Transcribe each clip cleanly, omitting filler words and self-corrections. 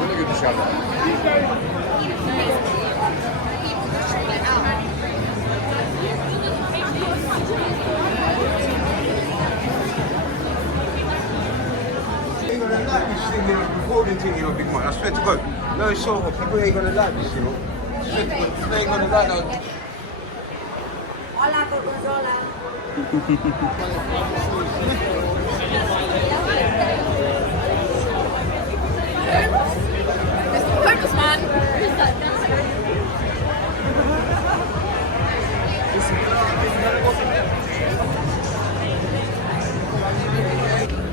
bunu gibi dışarıda. Before they think you're a big man, I swear to God, no Soho, people ain't gonna like this, you know. They ain't gonna like that. Hola, gorgonzola. Focus, man.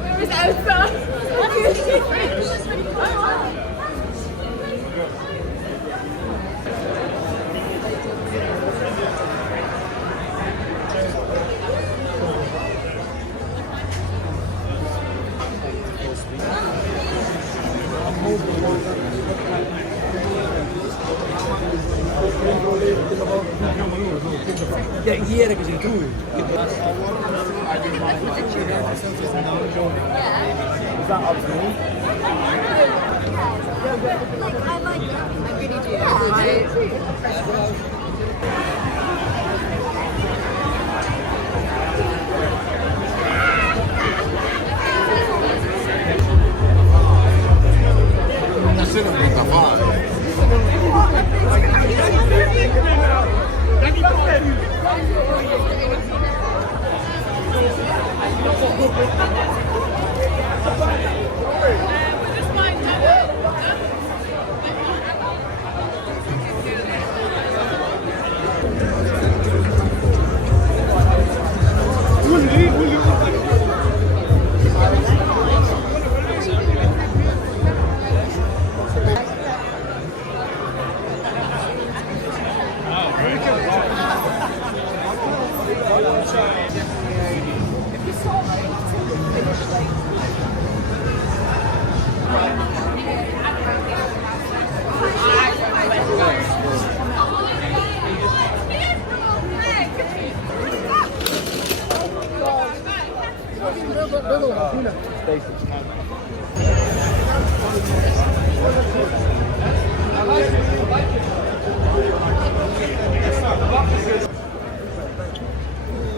Where is Elsa? Ja, hier heb ik ze toe. Is that up to me? I like it. I really do.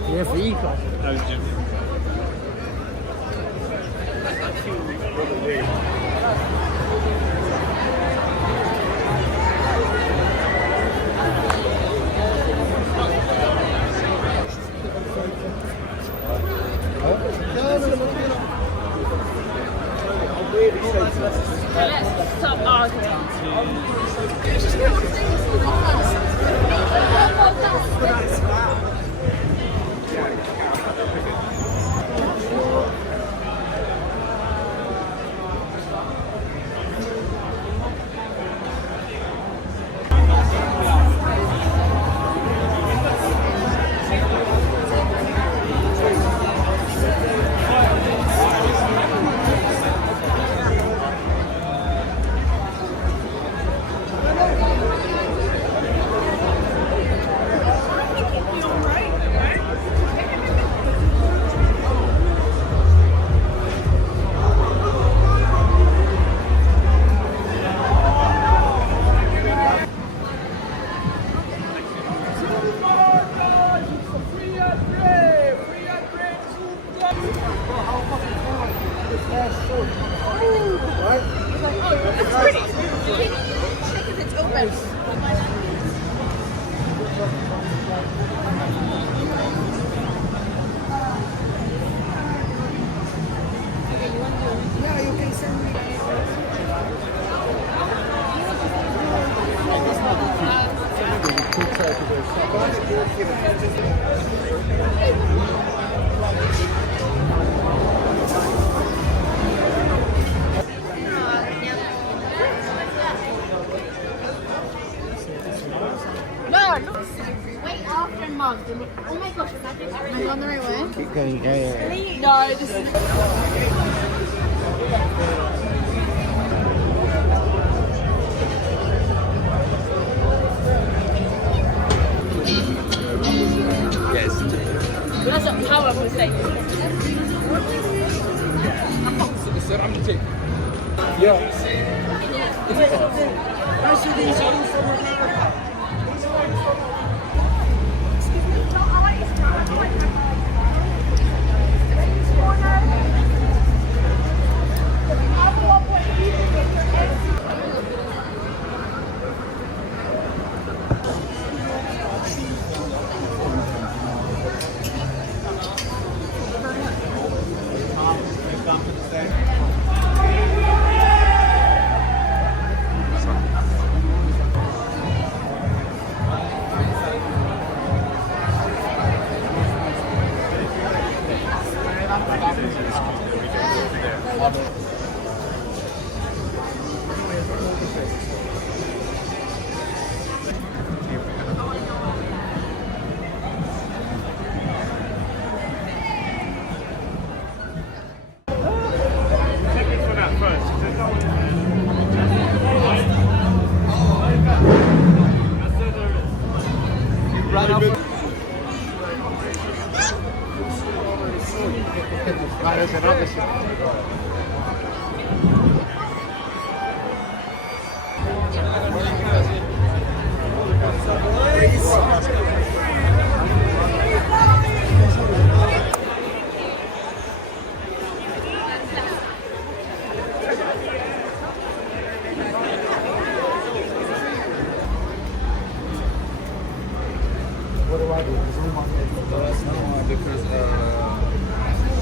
Yeah, Ja, free. let's stop arguing. It's pretty. Check if it's open. Yeah, you can send me. No, look. Wait after mugs. Oh my gosh, is that am I going the right way? Keep going, yeah. No, this is. That's a power mistake. said I'm the ticket. Because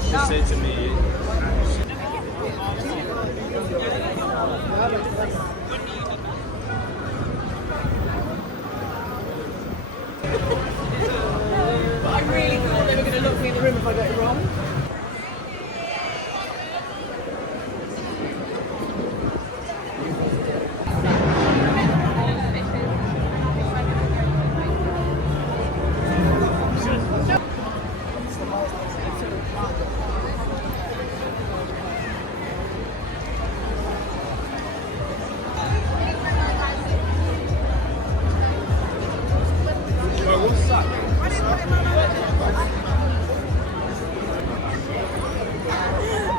she said to me, I really thought they were going to look me in the room if I got it wrong.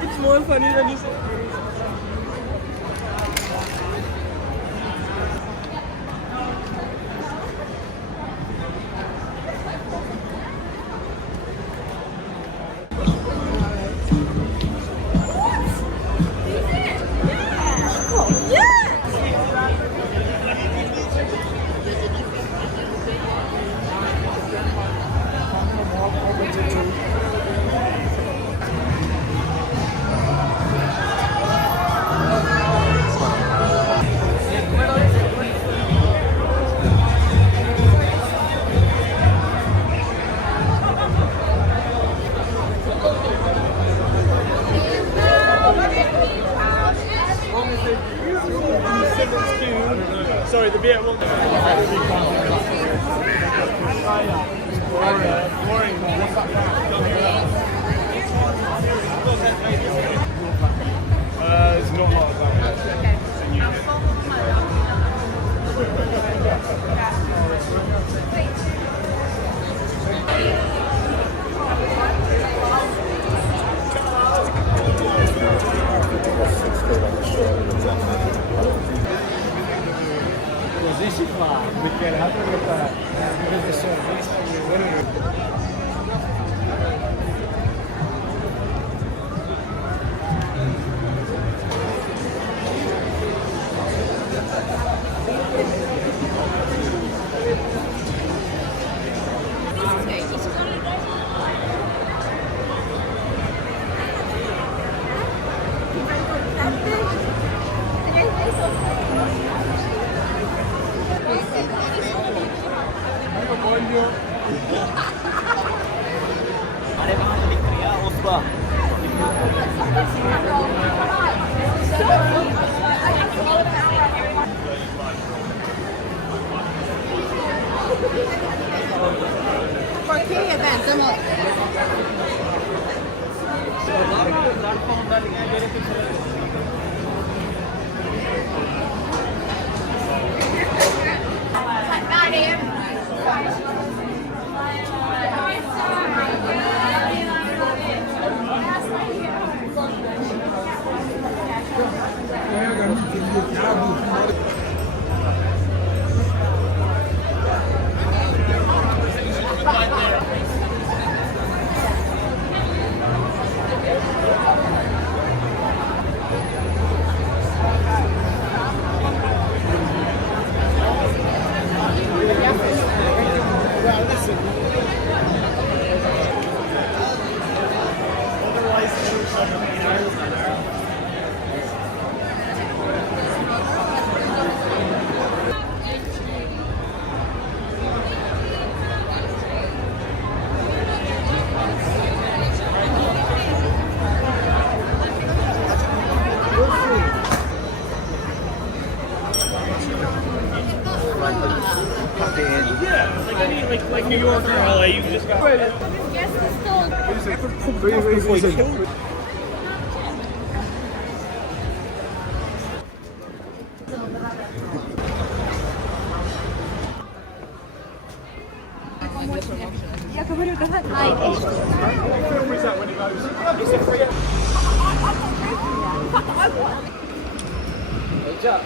It's more funny than you said. Sorry, the beer won't. It's not hot as Così si fa, perché l'altro che sorpresa For key events, I'm like, New York or LA, you just got. Guess the store. Я говорю, давай. Good job.